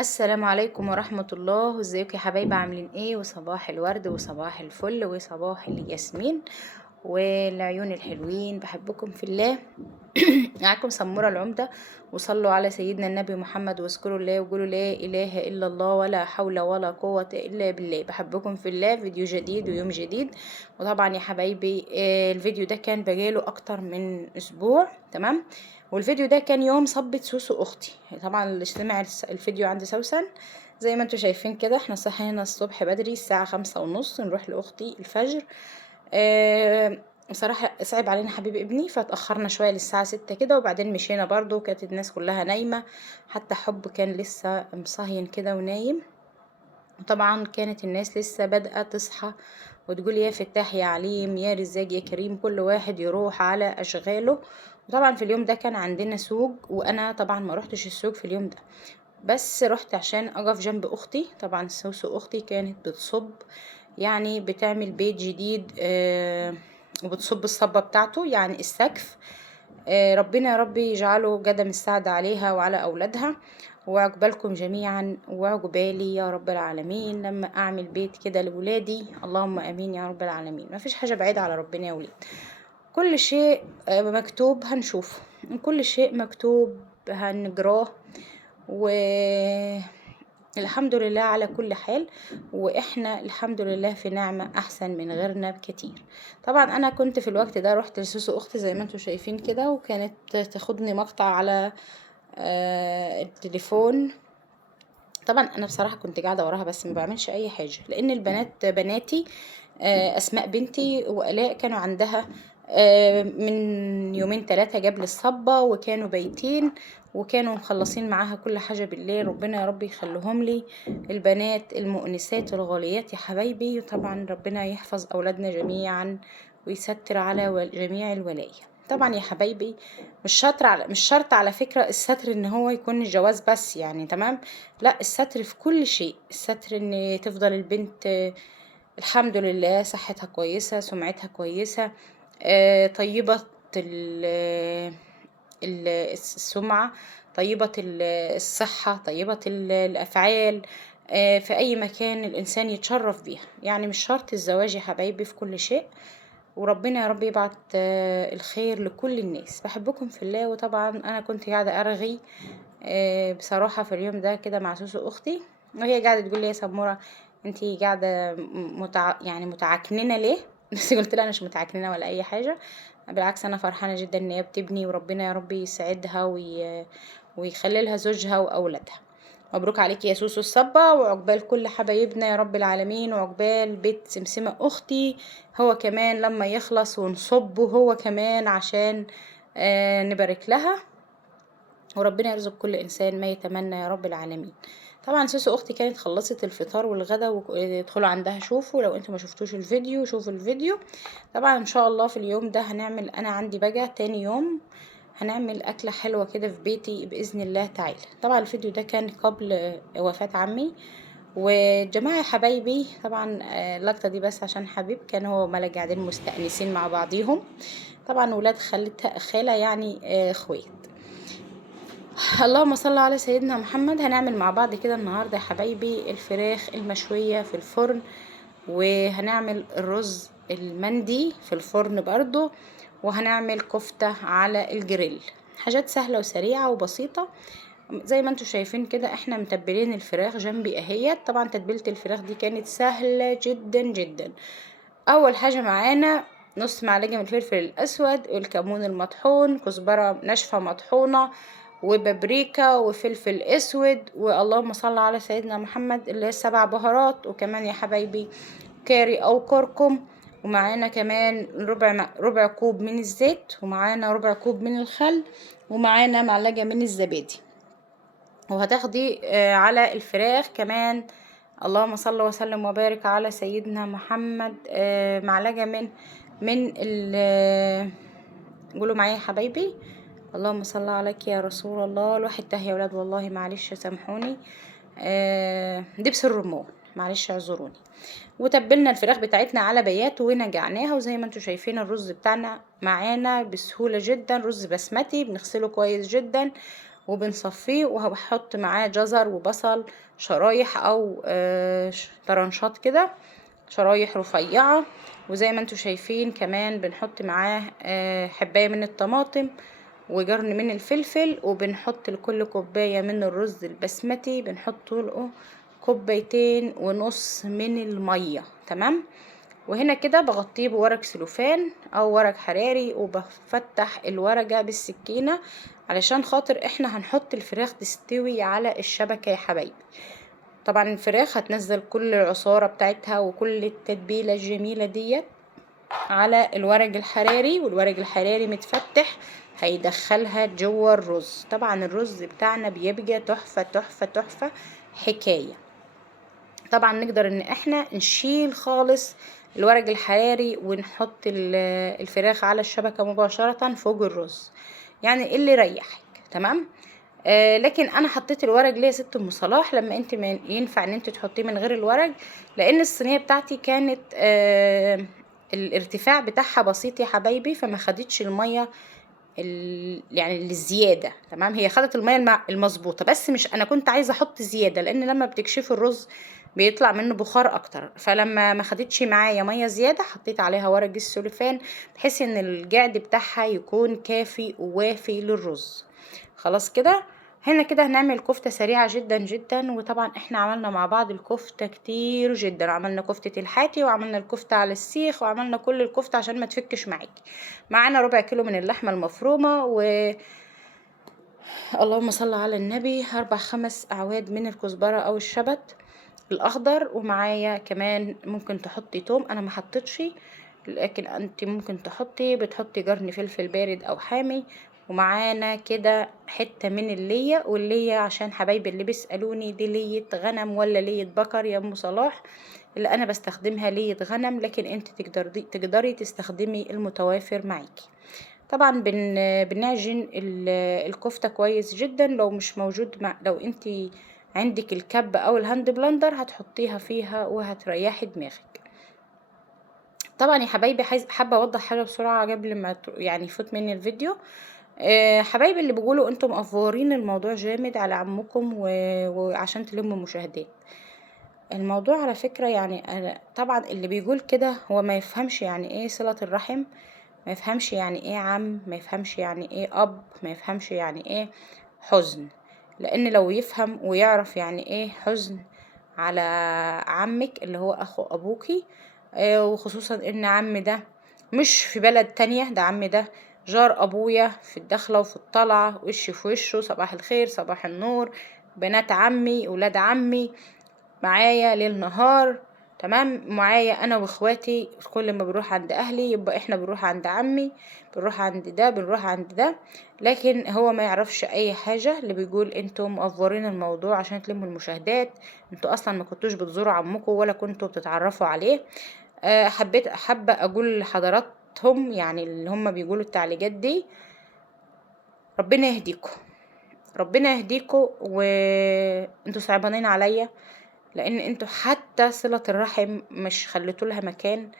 السلام عليكم ورحمة الله. ازيكم يا حبايبي؟ عاملين ايه؟ وصباح الورد وصباح الفل وصباح الياسمين والعيون الحلوين، بحبكم في الله. معاكم سمورة العمدة. وصلوا على سيدنا النبي محمد واذكروا الله وقولوا لا إله إلا الله ولا حول ولا قوة إلا بالله. بحبكم في الله. فيديو جديد ويوم جديد. وطبعا يا حبايبي الفيديو ده كان بقاله أكتر من أسبوع، تمام. والفيديو ده كان يوم صبت سوسو أختي. طبعا اللي سمع الفيديو عند سوسن، زي ما انتوا شايفين كده، احنا صحينا الصبح بدري الساعة 5:30 نروح لأختي الفجر. بصراحة صعب علينا حبيب ابني، فاتأخرنا شوية للساعة 6 كده، وبعدين مشينا برضو كانت الناس كلها نايمة. حتى حب كان لسه مصهين كده ونايم. وطبعا كانت الناس لسه بادئة تصحى وتقول يا فتاح يا عليم يا رزاق يا كريم، كل واحد يروح على أشغاله. وطبعا في اليوم ده كان عندنا سوق، وأنا طبعا ما روحتش السوق في اليوم ده، بس رحت عشان أقف جنب أختي. طبعا سوسو أختي كانت بتصب، يعني بتعمل بيت جديد، وبتصب الصبة بتاعته يعني السقف. ربنا يا رب يجعله قدم السعد عليها وعلى أولادها، وعقبالكم جميعا وعقبالي يا رب العالمين لما أعمل بيت كده لولادي. اللهم أمين يا رب العالمين. مفيش حاجة بعيدة على ربنا يا ولاد. كل شيء مكتوب هنشوفه، كل شيء مكتوب هنجراه، والحمد لله على كل حال. واحنا الحمد لله في نعمة احسن من غيرنا بكتير. طبعا انا كنت في الوقت ده رحت لسوسو اختي زي ما انتم شايفين كده، وكانت تاخدني مقطع على التليفون. طبعا انا بصراحة كنت قاعدة وراها بس ما بعملش اي حاجة، لان البنات بناتي اسماء بنتي والاء كانوا عندها من يومين ثلاثة قبل الصبة، وكانوا بايتين وكانوا مخلصين معاها كل حاجة بالليل. ربنا يا رب يخليهم لي، البنات المؤنسات الغاليات يا حبايبي. طبعا ربنا يحفظ أولادنا جميعا ويستر على جميع الولاية. طبعا يا حبايبي مش شرط على فكرة الستر ان هو يكون الجواز بس، يعني تمام. لا، الستر في كل شيء. الستر ان تفضل البنت الحمد لله صحتها كويسة، سمعتها كويسة، طيبة السمعة، طيبة الصحة، طيبة الأفعال. في أي مكان الإنسان يتشرف بيها. يعني مش شرط الزواج يا حبايبي في كل شيء. وربنا يا رب يبعت الخير لكل الناس. بحبكم في الله. وطبعا أنا كنت قاعدة أرغي بصراحة في اليوم ده كده مع سوسو أختي، وهي قاعدة تقول لي يا سمورة انتي قاعدة يعني متعكننة ليه؟ بس قلت لها انا مش متعكننة ولا اي حاجة، بالعكس انا فرحانة جدا ان هي بتبني، وربنا يا رب يسعدها ويخلي لها زوجها واولادها. مبروك عليكي يا سوسو الصبة، وعقبال كل حبايبنا يا رب العالمين، وعقبال بيت سمسمة اختي هو كمان لما يخلص ونصبه هو كمان عشان نبارك لها. وربنا يرزق كل انسان ما يتمنى يا رب العالمين. طبعا سوسو اختي كانت خلصت الفطار والغدا، وادخلوا عندها شوفوا، لو انتوا ما شفتوش الفيديو شوفوا الفيديو. طبعا ان شاء الله في اليوم ده هنعمل، انا عندي بقى تاني يوم هنعمل اكله حلوه كده في بيتي باذن الله تعالى. طبعا الفيديو ده كان قبل وفاة عمي وجماعة حبايبي. طبعا اللقطة دي بس عشان حبيب كان هو وملا قاعدين مستأنسين مع بعضيهم. طبعا ولاد خالتها خالة يعني اخوات. اللهم صل على سيدنا محمد. هنعمل مع بعض كده النهاردة يا حبايبي الفراخ المشوية في الفرن، وهنعمل الرز المندي في الفرن برضو، وهنعمل كفتة على الجريل. حاجات سهلة وسريعة وبسيطة. زي ما انتوا شايفين كده احنا متبلين الفراخ جنبي اهيت. طبعا تتبيلة الفراخ دي كانت سهلة جدا جدا. اول حاجة معانا نص معلقة من الفلفل الاسود، والكمون المطحون، كزبرة ناشفة مطحونة، وبابريكا وفلفل اسود، واللهم صل على سيدنا محمد اللي هي 7 بهارات، وكمان يا حبايبي كاري او كركم. ومعانا كمان ربع كوب من الزيت، ومعانا ربع كوب من الخل، ومعانا معلقة من الزبادي. وهتاخدي على الفراخ كمان، اللهم صل وسلم وبارك على سيدنا محمد، معلقة من قولوا معايا يا حبايبي، اللهم صل عليك يا رسول الله. الواحد تاه يا ولاد والله، معلش سامحوني. دبس الرمان، معلش اعذروني. وتبلنا الفراخ بتاعتنا على بيات ونجعناها، وزي ما انتوا شايفين الرز بتاعنا معانا بسهولة جدا. رز بسمتي بنغسله كويس جدا وبنصفيه، وهحط معاه جزر وبصل شرايح او طرنشات كده، شرايح رفيعة. وزي ما انتوا شايفين كمان بنحط معاه حباية من الطماطم وجرن من الفلفل. وبنحط لكل كوباية من الرز البسمتي بنحط له 2.5 كوباية من المية. تمام. وهنا كده بغطيه بورق سلوفان او ورق حراري، وبفتح الورقة بالسكينة علشان خاطر احنا هنحط الفراخ تستوي على الشبكة يا حبايبي. طبعا الفراخ هتنزل كل العصارة بتاعتها وكل التتبيلة الجميلة ديت على الورق الحراري، والورق الحراري متفتح هيدخلها جوه الرز. طبعا الرز بتاعنا بيبقى تحفة تحفة تحفة حكاية. طبعا نقدر ان احنا نشيل خالص الورق الحراري ونحط الفراخ على الشبكة مباشرة فوق الرز، يعني اللي يريحك. تمام. لكن انا حطيت الورق ليه يا ست ام صلاح لما انت ما ينفع ان انت تحطيه من غير الورق؟ لان الصينيه بتاعتي كانت الارتفاع بتاعها بسيط يا حبايبي، فما خدتش الميه يعني الزياده. تمام. هي خدت الميه المظبوطه، بس مش انا كنت عايزه احط زياده، لان لما بتكشفي الرز بيطلع منه بخار اكتر. فلما ما خدتش معايا ميه زياده حطيت عليها ورق السلوفان بحيث ان الجعد بتاعها يكون كافي ووافي للرز. خلاص كده. هنا كده هنعمل كفتة سريعة جدا جدا. وطبعا احنا عملنا مع بعض الكفتة كتير جدا، عملنا كفتة الحاتي وعملنا الكفتة على السيخ وعملنا كل الكفتة عشان ما تفكش معاكي. معانا ربع كيلو من اللحمة المفرومة، و اللهم صل على النبي 4-5 أعواد من الكزبرة او الشبت الاخضر. ومعايا كمان ممكن تحطي توم، انا ما حطيتش، لكن انت ممكن بتحطي قرن فلفل بارد او حامي. ومعانا كده حتة من اللية، واللية عشان حبايبي اللي بيسألوني دي لية غنم ولا لية بقر يا ام صلاح، اللي انا بستخدمها لية غنم، لكن انت تقدري تستخدمي المتوافر معاكي. طبعا بنعجن الكفتة كويس جدا. لو مش موجود لو انت عندك الكب او الهاند بلندر هتحطيها فيها وهتريحي دماغك. طبعا يا حبايبي حابه اوضح حاجه بسرعه قبل ما يعني يفوت مني الفيديو. حبايبي اللي بيقولوا انتم مقفورين الموضوع جامد على عمكم وعشان تلموا مشاهدات، الموضوع على فكره يعني طبعا اللي بيقول كده هو ما يفهمش يعني ايه صله الرحم، ما يفهمش يعني ايه عم، ما يفهمش يعني ايه اب، ما يفهمش يعني ايه حزن. لان لو يفهم ويعرف يعني ايه حزن على عمك اللي هو اخو ابوكي، وخصوصا ان عم ده مش في بلد تانية، ده عم ده جار ابويا في الدخلة وفي الطلعة، وش في وشه، صباح الخير صباح النور، بنات عمي ولاد عمي معايا ليل نهار. تمام. معايا انا واخواتي كل ما بنروح عند اهلي يبقى احنا بنروح عند عمي، بنروح عند ده، بنروح عند ده. لكن هو ما يعرفش اي حاجة. اللي بيقول انتم مقفورين الموضوع عشان تلموا المشاهدات، انتوا اصلا ما كنتوش بتزوروا عمكم ولا كنتوا بتتعرفوا عليه. حابة اقول لحضراتهم يعني اللي هم بيقولوا التعليقات دي، ربنا يهديكم، ربنا يهديكم، وانتوا صعبانين عليا، لان انتوا حتى صلة الرحم مش خليتوا لها مكان.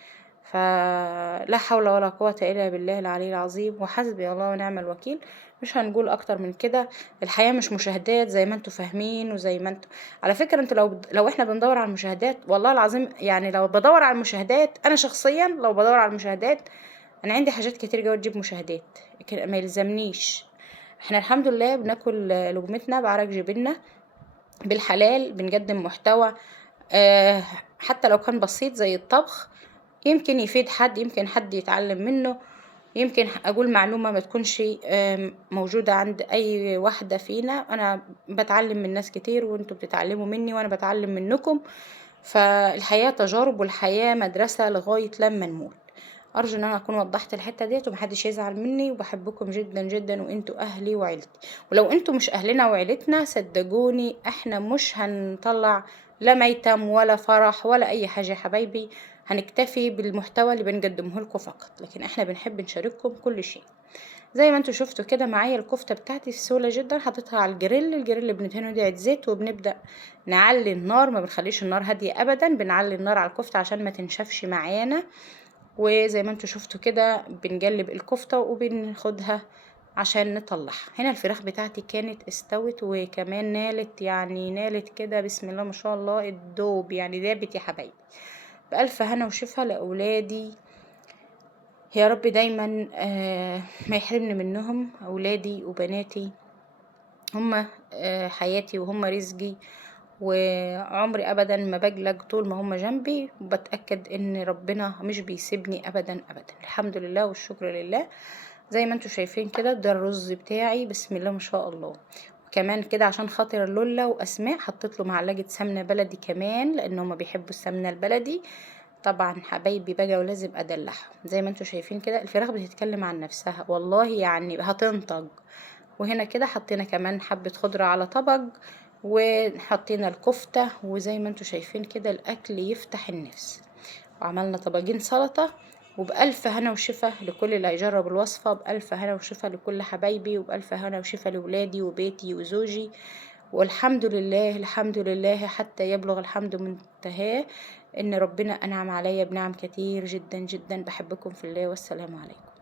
فلا حول ولا قوة الا بالله العلي العظيم، وحسبي الله ونعم الوكيل. مش هنقول اكتر من كده. الحياة مش مشاهدات زي ما انتوا فاهمين وزي ما انتوا. على فكرة انتوا لو احنا بندور على المشاهدات، والله العظيم يعني لو بدور على المشاهدات انا شخصيا، لو بدور على المشاهدات انا عندي حاجات كتير جوا تجيب مشاهدات، لكن ما يلزمنيش. احنا الحمد لله بناكل لقمتنا بعرق جبيننا بالحلال، بنقدم محتوى حتى لو كان بسيط زي الطبخ، يمكن يفيد حد، يمكن حد يتعلم منه، يمكن اقول معلومة ما تكونش موجودة عند اي واحدة فينا. انا بتعلم من ناس كتير وانتوا بتتعلموا مني وانا بتعلم منكم. فالحياة تجارب والحياة مدرسة لغاية لما نموت. ارجو ان انا اكون وضحت الحته ديت ومحدش يزعل مني، وبحبكم جدا جدا وانتوا اهلي وعيلتي. ولو انتوا مش اهلنا وعيلتنا صدقوني احنا مش هنطلع لا ميتم ولا فرح ولا اي حاجه يا حبايبي، هنكتفي بالمحتوى اللي بنقدمه لكم فقط، لكن احنا بنحب نشارككم كل شيء. زي ما انتوا شفتوا كده معايا الكفته بتاعتي سهوله جدا، حطيتها على الجريل اللي بندهنه دي زيت، وبنبدا نعلي النار، ما بنخليش النار هاديه ابدا، بنعلي النار على الكفته عشان ما تنشفش معانا. وزي ما انتوا شفتوا كده بنجلب الكفتة وبناخدها عشان نطلعها. هنا الفراخ بتاعتي كانت استوت وكمان نالت كده بسم الله ما شاء الله الدوب، يعني دابت يا حبايبي. بألف هنا وشفا لأولادي يا رب دايما، ما يحرمني منهم. أولادي وبناتي هما حياتي وهما رزقي، وعمري ابدا ما بجلج طول ما هما جنبي، وبتأكد ان ربنا مش بيسيبني ابدا ابدا. الحمد لله والشكر لله. زي ما انتوا شايفين كده ده الرز بتاعي بسم الله ما شاء الله. كمان كده عشان خاطر لولا واسماء حطيت له معلقه سمنه بلدي كمان، لان هما بيحبوا السمنه البلدي. طبعا حبايبي بقى ولازم ادلعهم. زي ما انتوا شايفين كده الفراخ بتتكلم عن نفسها والله، يعني هتنطق. وهنا كده حطينا كمان حبة خضرة على طبق، وحطينا الكفتة، وزي ما انتوا شايفين كده الأكل يفتح النفس. وعملنا طبقين سلطة. وبألف هنا وشفا لكل اللي هيجرب الوصفة، بألف هنا وشفا لكل حبايبي، وبألف هنا وشفا لولادي وبيتي وزوجي. والحمد لله الحمد لله حتى يبلغ الحمد منتهاه، إن ربنا أنعم عليا بنعم كتير جدا جدا. بحبكم في الله، والسلام عليكم.